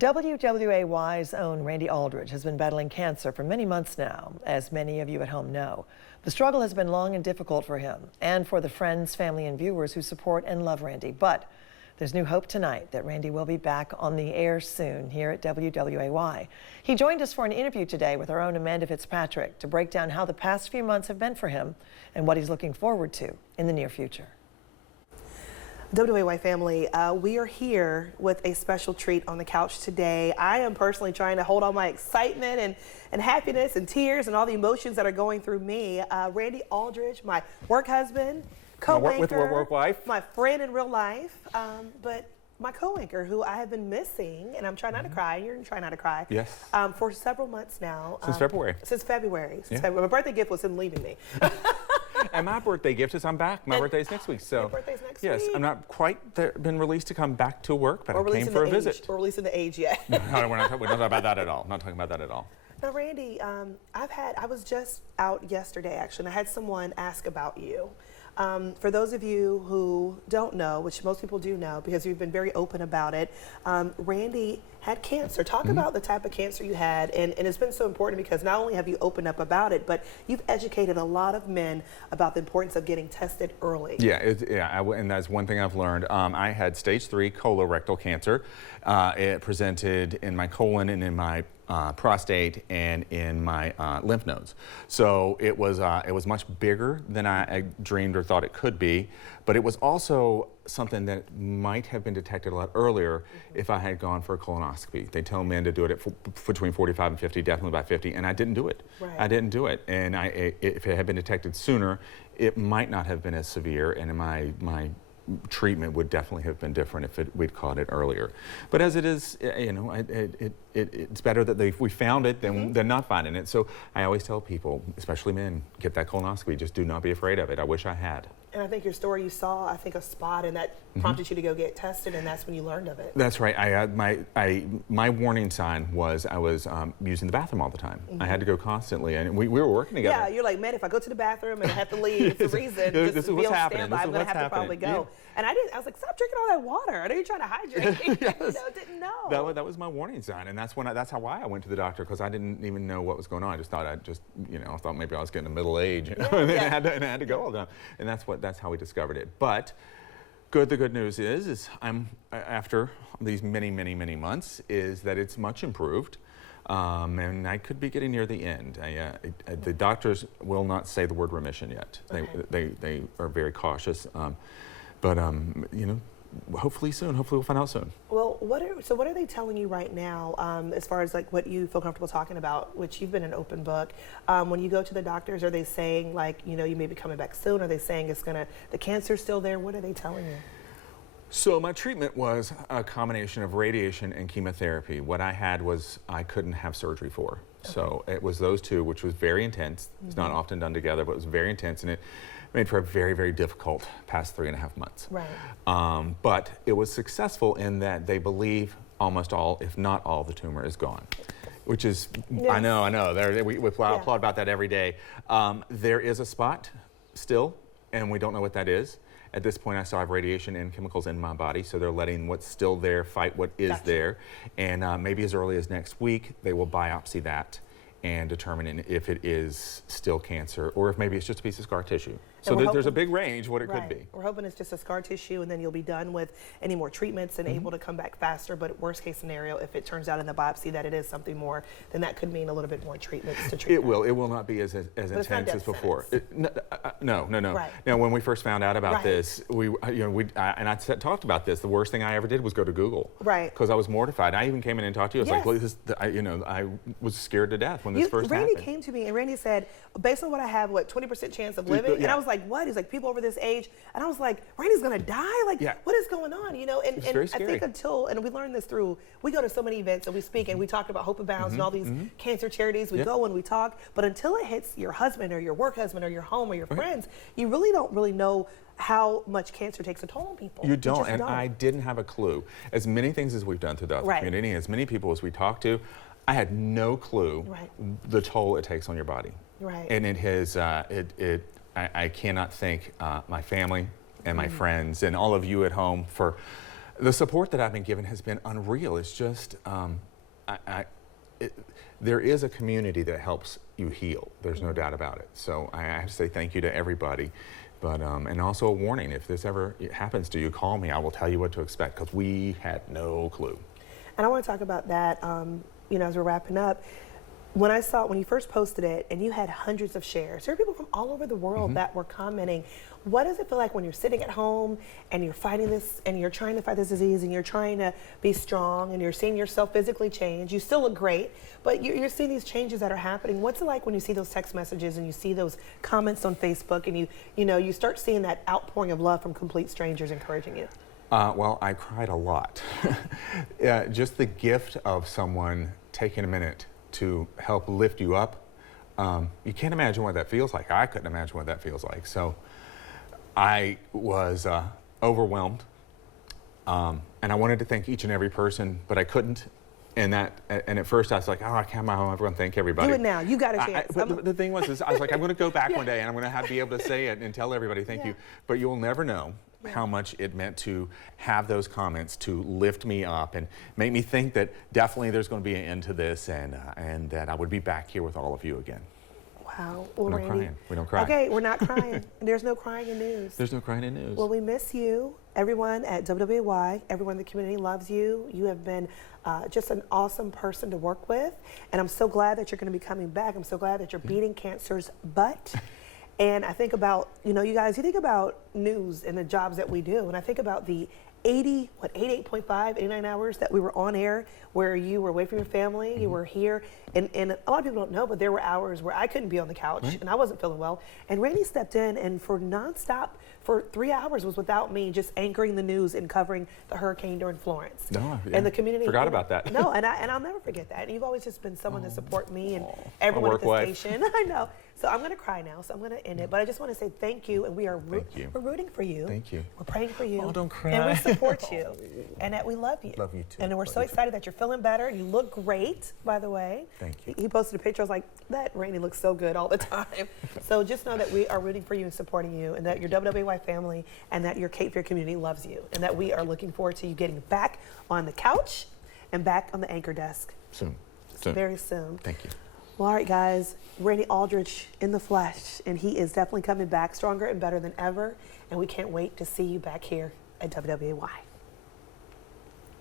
WWAY's own Randy Aldridge has been battling cancer for many months now, as many of you at home know. The struggle has been long and difficult for him and for the friends, family, and viewers who support and love Randy. But there's new hope tonight that Randy will be back on the air soon here at WWAY. He joined us for an interview today with our own Amanda Fitzpatrick to break down how the past few months have been for him and what he's looking forward to in the near future. WWAY family, we are here with a special treat on the couch today. I am personally trying to hold all my excitement and happiness and tears and all the emotions that are going through me. Randy Aldridge, my work husband, co-anchor, work wife, my friend in real life, but my co-anchor who I have been missing, and I'm trying not to cry. You're trying not to cry. Yes. For several months now. Since February. Since February. My birthday gift was him leaving me. And my birthday gift is I'm back. My birthday's next week. So your birthday's next yes, week. I'm not quite been released to come back to work, but or I came for a visit. Or releasing the age yet. No, we're not talking about that at all. Not talking about that at all. Now, Randy, I was just out yesterday, actually, and I had someone ask about you. For those of you who don't know, which most people do know because you've been very open about it, Randy had cancer. Talk about the type of cancer you had, and it's been so important because not only have you opened up about it, but you've educated a lot of men about the importance of getting tested early. Yeah, and that's one thing I've learned. I had stage 3 colorectal cancer. It presented in my colon and in my prostate and in my lymph nodes. So it was much bigger than I dreamed or thought it could be, but it was also something that might have been detected a lot earlier if I had gone for a colonoscopy. They tell men to do it at between 45 and 50, definitely by 50, and I didn't do it. Right. I didn't do it, and if it had been detected sooner, it might not have been as severe, and my treatment would definitely have been different if we'd caught it earlier. But as it is, you know, it's better that we found it than not finding it. So I always tell people, especially men, get that colonoscopy. Just do not be afraid of it. I wish I had. And I think your story, you saw, I think, a spot, and that prompted you to go get tested, and that's when you learned of it. That's right. I had my warning sign was I was using the bathroom all the time. I had to go constantly, and we were working together. Yeah, you're like, man, if I go to the bathroom and I have to leave, it's a reason. This just is what's be on happening. standby, I'm going to have to probably go. Yeah. And I was like, stop drinking all that water. I know you're trying to hydrate. Yes. Didn't know. That was my warning sign, and that's why I went to the doctor, because I didn't even know what was going on. I just thought I thought maybe I was getting to middle age, and I had to go all the time. And that's how we discovered it. But the good news is I'm after these many months is that it's much improved. And I could be getting near the end. The doctors will not say the word remission yet. Okay. They are very cautious. But you know, hopefully soon. Hopefully we'll find out soon. Well, what are they telling you right now as far as like what you feel comfortable talking about, which you've been an open book? When you go to the doctors, are they saying like, you know, you may be coming back soon? Are they saying the cancer's still there? What are they telling you? So my treatment was a combination of radiation and chemotherapy. What I had was I couldn't have surgery for. Okay. So it was those two, which was very intense. It's not often done together, but it was very intense, and it made for a very difficult past 3.5 months. Right. But it was successful in that they believe almost all, if not all, the tumor is gone. Which is, yes. I know. We applaud about that every day. There is a spot still, and we don't know what that is. At this point, I still have radiation and chemicals in my body, so they're letting what's still there fight what is there. And maybe as early as next week, they will biopsy that and determine if it is still cancer or if maybe it's just a piece of scar tissue. So there's a big range what it could be. We're hoping it's just a scar tissue, and then you'll be done with any more treatments and able to come back faster. But worst case scenario, if it turns out in the biopsy that it is something more, then that could mean a little bit more treatments to treat. It will. It will not be as intense as before. No. Right. Now, when we first found out about this, I talked about this. The worst thing I ever did was go to Google. Right. Because I was mortified. I even came in and talked to you. I was like, well, I was scared to death when this first happened. Randy came to me and Randy said, based on what I have, 20% chance of living? And I was like, what? He's like, people over this age. And I was like, Randy's going to die? Like, what is going on? You know, and very scary. I think and we learned this we go to so many events and we speak and we talk about Hope Abounds and all these cancer charities. We go and we talk, but until it hits your husband or your work husband or your home or your friends, you really don't know how much cancer takes a toll on people. You don't, and I didn't have a clue. As many things as we've done throughout the community, as many people as we talked to, I had no clue the toll it takes on your body. Right. And it has, I cannot thank my family and my friends and all of you at home for The support that I've been given has been unreal. It's just, there is a community that helps you heal. There's no doubt about it. So I have to say thank you to everybody. But, and also a warning, if this ever happens to you, call me. I will tell you what to expect, because we had no clue. And I want to talk about that, you know, as we're wrapping up. When I saw, when you first posted it and you had hundreds of shares, there are people from all over the world that were commenting. What does it feel like when you're sitting at home and you're fighting this, and you're trying to fight this disease, and you're trying to be strong, and you're seeing yourself physically change? You still look great, but you're seeing these changes that are happening. What's it like when you see those text messages and you see those comments on Facebook, and you start seeing that outpouring of love from complete strangers encouraging you? Well, I cried a lot. Just the gift of someone taking a minute to help lift you up. You can't imagine what that feels like. I couldn't imagine what that feels like. So I was overwhelmed, and I wanted to thank each and every person, but I couldn't. And at first I was like, oh, I can't. I'm going to thank everybody. Do it now. You got a chance. But the thing was, I was like, I'm going to go back one day, and I'm going to be able to say it and tell everybody thank you. But you'll never know how much it meant to have those comments to lift me up and make me think that definitely there's going to be an end to this, and that I would be back here with all of you again. Wow. Well, We're not Randy, crying. We don't cry. Okay, we're not crying. There's no crying in news. There's no crying in news. Well, we miss you. Everyone at WWY, everyone in the community loves you. You have been just an awesome person to work with, and I'm so glad that you're going to be coming back. I'm so glad that you're beating cancer's butt. And I think about, you guys, you think about news and the jobs that we do, and I think about the 88.5, 89 hours that we were on air, where you were away from your family, you were here, and a lot of people don't know, but there were hours where I couldn't be on the couch and I wasn't feeling well, and Randy stepped in and for nonstop for 3 hours was without me, just anchoring the news and covering the hurricane during Florence. And the community forgot about that. No, and I'll never forget that. And you've always just been someone to support me and everyone at the station. I know. So I'm going to cry now, so I'm going to end it. But I just want to say thank you, and we're rooting for you. Thank you. We're praying for you. Oh, don't cry. And we support you, and that we love you. Love you too. And we're so excited that you're feeling better. You look great, by the way. Thank you. He posted a picture. I was like, that Randy looks so good all the time. So just know that we are rooting for you and supporting you, and that your WWY family and that your Cape Fear community loves you, and that we are looking forward to you getting back on the couch and back on the anchor desk. Soon. Very soon. Thank you. Well, all right, guys, Randy Aldridge in the flesh, and he is definitely coming back stronger and better than ever, and we can't wait to see you back here at WWY.